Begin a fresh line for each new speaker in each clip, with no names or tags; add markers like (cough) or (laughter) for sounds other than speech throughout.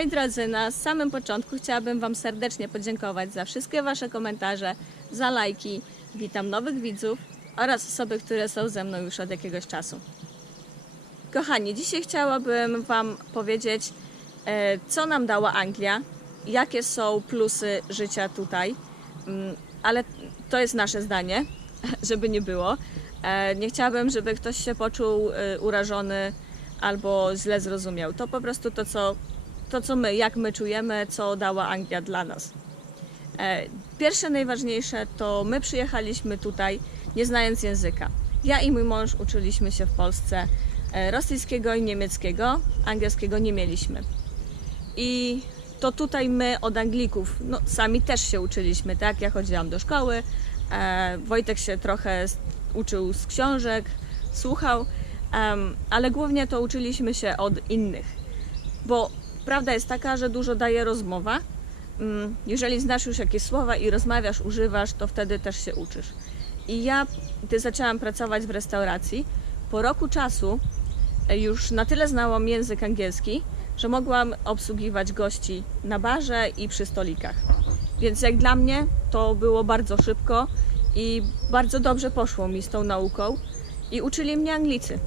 Moi drodzy, na samym początku chciałabym Wam serdecznie podziękować za wszystkie Wasze komentarze, za lajki. Witam nowych widzów oraz osoby, które są ze mną już od jakiegoś czasu. Kochani, dzisiaj chciałabym Wam powiedzieć, e, co nam dała Anglia, jakie są plusy życia tutaj, Mm, ale to jest nasze zdanie, (laughs) żeby nie było. E, Nie chciałabym, żeby ktoś się poczuł e, urażony albo źle zrozumiał. To po prostu to, co, to, co my, jak my czujemy, co dała Anglia dla nas. E, Pierwsze, najważniejsze to my przyjechaliśmy tutaj nie znając języka. Ja i mój mąż uczyliśmy się w Polsce e, rosyjskiego i niemieckiego, angielskiego nie mieliśmy. I to tutaj my od Anglików, no sami też się uczyliśmy, tak? Ja chodziłam do szkoły, e, Wojtek się trochę uczył z książek, słuchał, ale głównie to uczyliśmy się od innych. Bo prawda jest taka, że dużo daje rozmowa. Mm, Jeżeli znasz już jakieś słowa i rozmawiasz, używasz, to wtedy też się uczysz. I ja, gdy zaczęłam pracować w restauracji, po roku czasu e, już na tyle znałam język angielski, że mogłam obsługiwać gości na barze i przy stolikach. Więc jak dla mnie to było bardzo szybko i bardzo dobrze poszło mi z tą nauką i uczyli mnie Anglicy.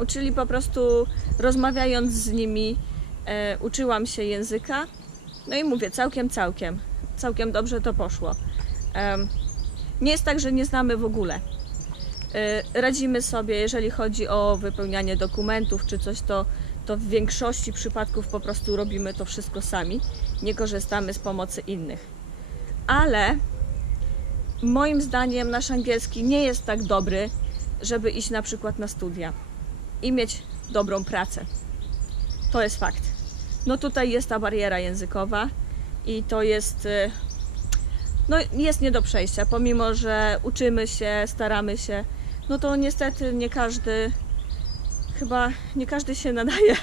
Uczyli po prostu rozmawiając z nimi, e, uczyłam się języka. No i mówię, całkiem, całkiem, całkiem dobrze to poszło. Em, nie jest tak, że nie znamy w ogóle. E, Radzimy sobie, jeżeli chodzi o wypełnianie dokumentów czy coś, to, to w większości przypadków po prostu robimy to wszystko sami. Nie korzystamy z pomocy innych. Ale moim zdaniem nasz angielski nie jest tak dobry, żeby iść na przykład na studia i mieć dobrą pracę. To jest fakt. No tutaj jest ta bariera językowa i to jest y, no jest nie do przejścia, pomimo że uczymy się, staramy się, no to niestety nie każdy, chyba nie każdy się nadaje,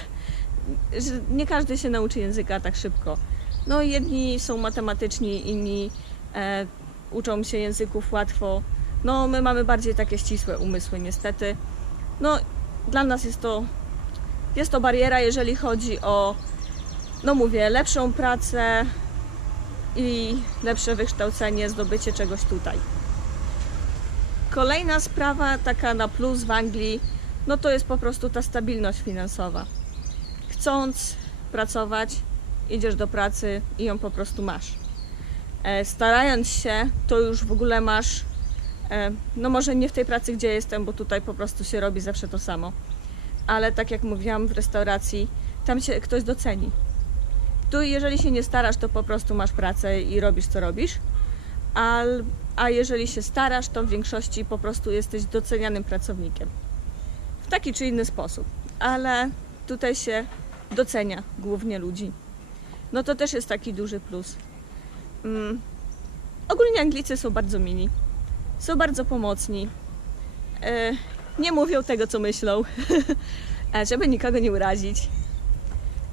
że nie każdy się nauczy języka tak szybko. No jedni są matematyczni, inni e, uczą się języków łatwo. No my mamy bardziej takie ścisłe umysły niestety. No dla nas jest to, jest to bariera, jeżeli chodzi o, no mówię, lepszą pracę, i lepsze wykształcenie, zdobycie czegoś tutaj. Kolejna sprawa, taka na plus w Anglii, no to jest po prostu ta stabilność finansowa. Chcąc pracować, idziesz do pracy i ją po prostu masz. E, starając się, to już w ogóle masz, e, no może nie w tej pracy, gdzie jestem, bo tutaj po prostu się robi zawsze to samo. Ale tak jak mówiłam w restauracji, tam się ktoś doceni. Tu jeżeli się nie starasz, to po prostu masz pracę i robisz co robisz. A, a jeżeli się starasz, to w większości po prostu jesteś docenianym pracownikiem. W taki czy inny sposób. Ale tutaj się docenia głównie ludzi. No to też jest taki duży plus. Mm. Ogólnie Anglicy są bardzo mili. Są bardzo pomocni. E, nie mówią tego, co myślą, (laughs) e, żeby nikogo nie urazić.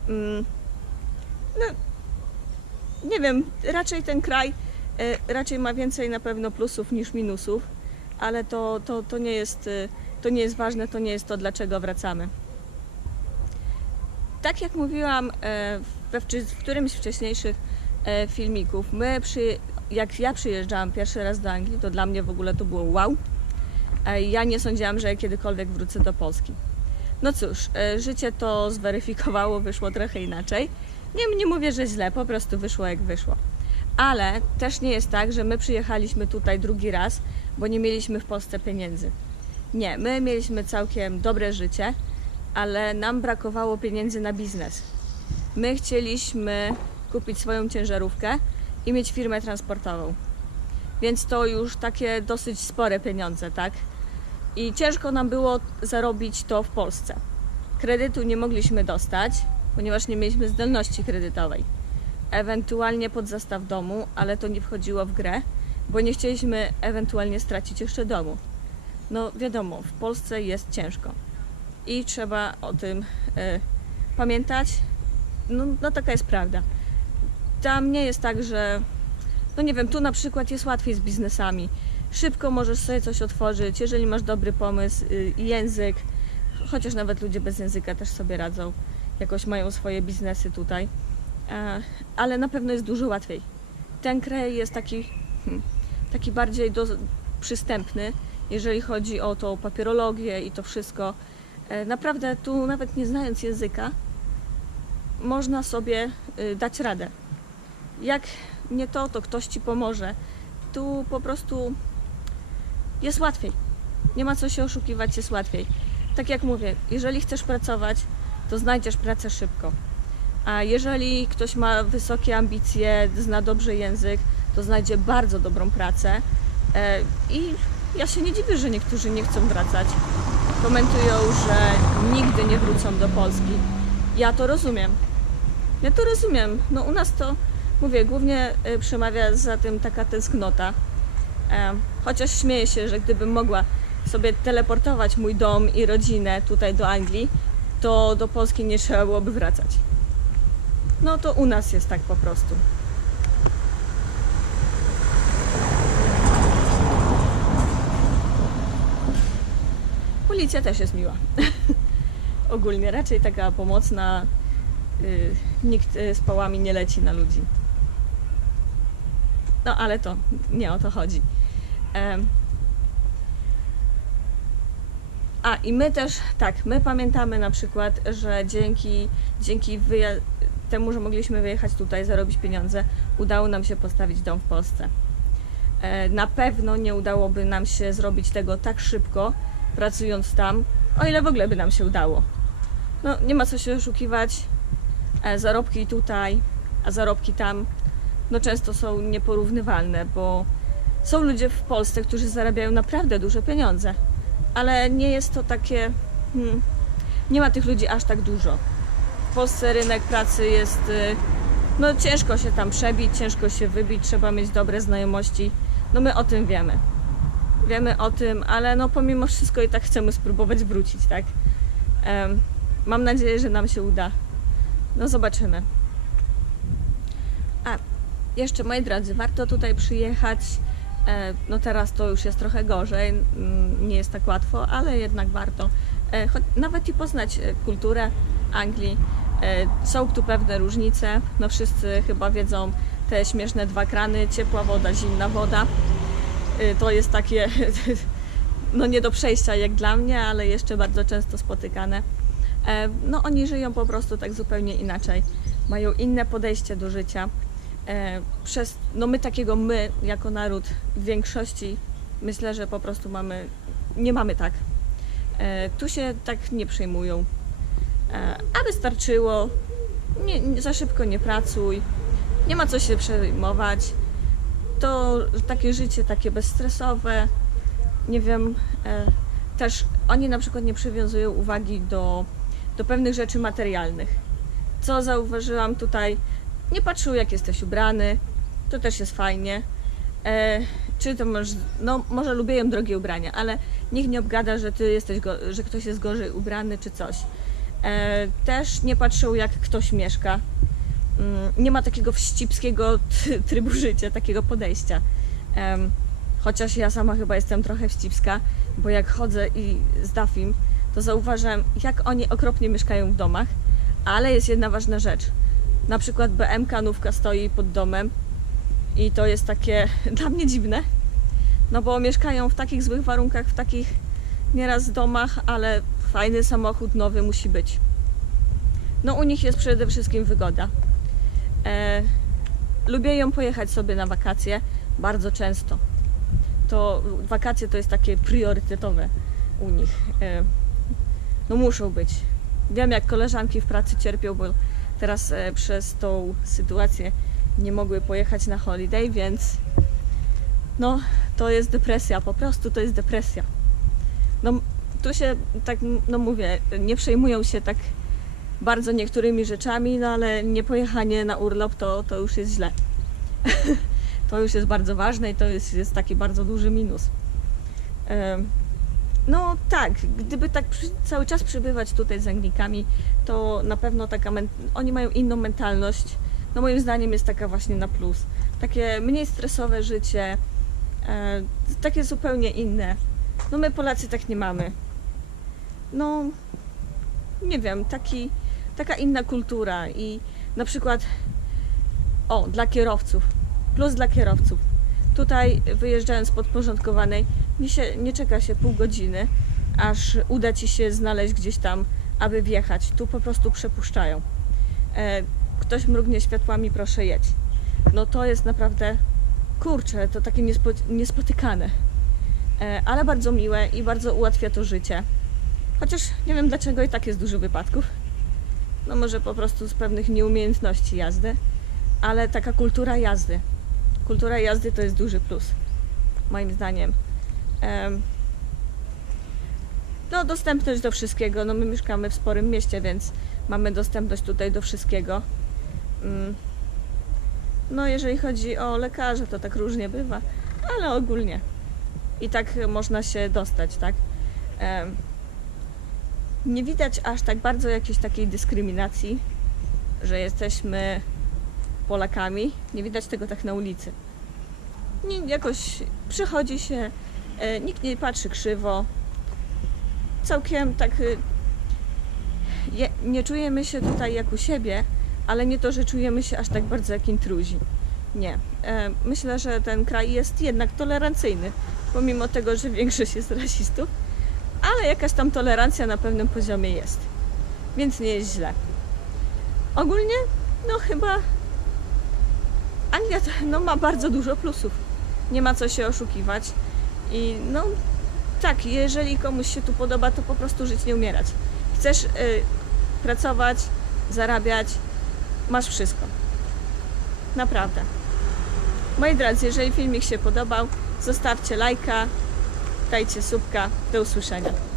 Mm no, nie wiem, raczej ten kraj e, raczej ma więcej na pewno plusów niż minusów, ale to, to, to, nie jest, e, to nie jest ważne, to nie jest to, dlaczego wracamy. Tak jak mówiłam e, w którymś z wcześniejszych filmików, my przy, jak ja przyjeżdżałam pierwszy raz do Anglii, to dla mnie w ogóle to było wow. Ja nie sądziłam, że kiedykolwiek wrócę do Polski. No cóż, życie to zweryfikowało, wyszło trochę inaczej. Nie, nie mówię, że źle, po prostu wyszło jak wyszło. Ale też nie jest tak, że my przyjechaliśmy tutaj drugi raz, bo nie mieliśmy w Polsce pieniędzy. Nie, my mieliśmy całkiem dobre życie, ale nam brakowało pieniędzy na biznes. My chcieliśmy kupić swoją ciężarówkę i mieć firmę transportową. Więc to już takie dosyć spore pieniądze, tak? I ciężko nam było zarobić to w Polsce. Kredytu nie mogliśmy dostać, ponieważ nie mieliśmy zdolności kredytowej. Ewentualnie pod zastaw domu, ale to nie wchodziło w grę, bo nie chcieliśmy ewentualnie stracić jeszcze domu. No wiadomo, w Polsce jest ciężko i trzeba o tym e, pamiętać. No, no taka jest prawda. Tam nie jest tak, że no nie wiem, tu na przykład jest łatwiej z biznesami. Szybko możesz sobie coś otworzyć, jeżeli masz dobry pomysł, y, język, chociaż nawet ludzie bez języka też sobie radzą, jakoś mają swoje biznesy tutaj, e, ale na pewno jest dużo łatwiej. Ten kraj jest taki, hmm, taki bardziej do, przystępny, jeżeli chodzi o tą papierologię i to wszystko. E, Naprawdę tu nawet nie znając języka, można sobie y, dać radę. Jak nie to, to ktoś ci pomoże. Tu po prostu jest łatwiej. Nie ma co się oszukiwać, jest łatwiej. Tak jak mówię, jeżeli chcesz pracować, to znajdziesz pracę szybko. A jeżeli ktoś ma wysokie ambicje, zna dobrze język, to znajdzie bardzo dobrą pracę. E, I ja się nie dziwię, że niektórzy nie chcą wracać. Komentują, że nigdy nie wrócą do Polski. Ja to rozumiem. Ja to rozumiem. No u nas to, mówię, głównie y, przemawia za tym taka tęsknota. E, Chociaż śmieję się, że gdybym mogła sobie teleportować mój dom i rodzinę tutaj do Anglii, to do Polski nie trzeba byłoby wracać. No to u nas jest tak po prostu. Policja też jest miła. (laughs) Ogólnie raczej taka pomocna. y, Nikt y, z pałami nie leci na ludzi. No ale to nie o to chodzi. A i my też, tak, my pamiętamy na przykład, że dzięki, dzięki temu, że mogliśmy wyjechać tutaj, zarobić pieniądze, udało nam się postawić dom w Polsce. E, Na pewno nie udałoby nam się zrobić tego tak szybko, pracując tam, o ile w ogóle by nam się udało. No, nie ma co się oszukiwać. E, Zarobki tutaj, a zarobki tam, no często są nieporównywalne, bo są ludzie w Polsce, którzy zarabiają naprawdę duże pieniądze, ale nie jest to takie. Hmm, nie ma tych ludzi aż tak dużo. W Polsce rynek pracy jest. y, No ciężko się tam przebić, ciężko się wybić, trzeba mieć dobre znajomości. No my o tym wiemy. Wiemy o tym, ale no pomimo wszystko i tak chcemy spróbować wrócić, tak? Em, mam nadzieję, że nam się uda. No zobaczymy. A, jeszcze moi drodzy, warto tutaj przyjechać. E, No teraz to już jest trochę gorzej, nie jest tak łatwo, ale jednak warto. E, Nawet i poznać e, kulturę Anglii. Są tu pewne różnice. No wszyscy chyba wiedzą te śmieszne dwa krany, ciepła woda, zimna woda. To jest takie (laughs) no nie do przejścia jak dla mnie, ale jeszcze bardzo często spotykane. No oni żyją po prostu tak zupełnie inaczej. Mają inne podejście do życia. E, Przez, no my takiego my jako naród w większości myślę, że po prostu mamy, nie mamy tak. E, Tu się tak nie przejmują. E, A wystarczyło, nie, nie, za szybko nie pracuj, nie ma co się przejmować. To takie życie takie bezstresowe, nie wiem, też oni na przykład nie przywiązują uwagi do, do pewnych rzeczy materialnych. Co zauważyłam tutaj, nie patrzą jak jesteś ubrany, to też jest fajnie. E, czy to masz, no może lubię drogie ubrania, ale nikt nie obgada, że ty jesteś, go, że ktoś jest gorzej ubrany czy coś. E, też nie patrzą jak ktoś mieszka. Mm, Nie ma takiego wścibskiego trybu życia, takiego podejścia. Chociaż ja sama chyba jestem trochę wścibska, bo jak chodzę i z Dafim, to zauważam, jak oni okropnie mieszkają w domach, ale jest jedna ważna rzecz. Na przykład BMK nówka stoi pod domem i to jest takie (laughs) dla mnie dziwne, no bo mieszkają w takich złych warunkach, w takich nieraz domach, ale fajny samochód nowy musi być. No u nich jest przede wszystkim wygoda. E, lubię ją pojechać sobie na wakacje bardzo często to wakacje to jest takie priorytetowe u nich. E, No muszą być. Wiem, jak koleżanki w pracy cierpią, bo teraz e, przez tą sytuację nie mogły pojechać na holiday, więc no to jest depresja, po prostu to jest depresja. No tu się tak, no mówię, nie przejmują się tak bardzo niektórymi rzeczami, no ale nie pojechanie na urlop to, to już jest źle. (laughs) to już jest bardzo ważne i to jest, jest taki bardzo duży minus. No tak, gdyby tak przy, cały czas przybywać tutaj z Anglikami, to na pewno taka oni mają inną mentalność. No moim zdaniem jest taka właśnie na plus. Takie mniej stresowe życie, e, takie zupełnie inne. No my Polacy tak nie mamy. No nie wiem, taki, taka inna kultura i na przykład o, dla kierowców, plus dla kierowców. Tutaj wyjeżdżając z podporządkowanej nie, się, nie czeka się pół godziny, aż uda Ci się znaleźć gdzieś tam, aby wjechać. Tu po prostu przepuszczają. E, ktoś mrugnie światłami, proszę jedź. No to jest naprawdę, kurczę, to takie niespo, niespotykane. E, ale bardzo miłe i bardzo ułatwia to życie. Chociaż nie wiem dlaczego i tak jest dużo wypadków. No może po prostu z pewnych nieumiejętności jazdy, ale taka kultura jazdy. Kultura jazdy to jest duży plus, moim zdaniem. Em, no, dostępność do wszystkiego. No, my mieszkamy w sporym mieście, więc mamy dostępność tutaj do wszystkiego. Mm. No, jeżeli chodzi o lekarze, to tak różnie bywa, ale ogólnie i tak można się dostać, tak? Nie widać aż tak bardzo jakiejś takiej dyskryminacji, że jesteśmy Polakami. Nie widać tego tak na ulicy. Nie, jakoś przychodzi się, e, nikt nie patrzy krzywo. Całkiem tak. Je, nie czujemy się tutaj jak u siebie, ale nie to, że czujemy się aż tak bardzo jak intruzi. Nie. E, myślę, że ten kraj jest jednak tolerancyjny, pomimo tego, że większość jest rasistów, ale jakaś tam tolerancja na pewnym poziomie jest. Więc nie jest źle. Ogólnie, no chyba Anglia no, ma bardzo dużo plusów. Nie ma co się oszukiwać. I no tak, jeżeli komuś się tu podoba, to po prostu żyć, nie umierać. Chcesz y, pracować, zarabiać, masz wszystko. Naprawdę. Moi drodzy, jeżeli filmik się podobał, zostawcie lajka, dajcie subka. Do usłyszenia.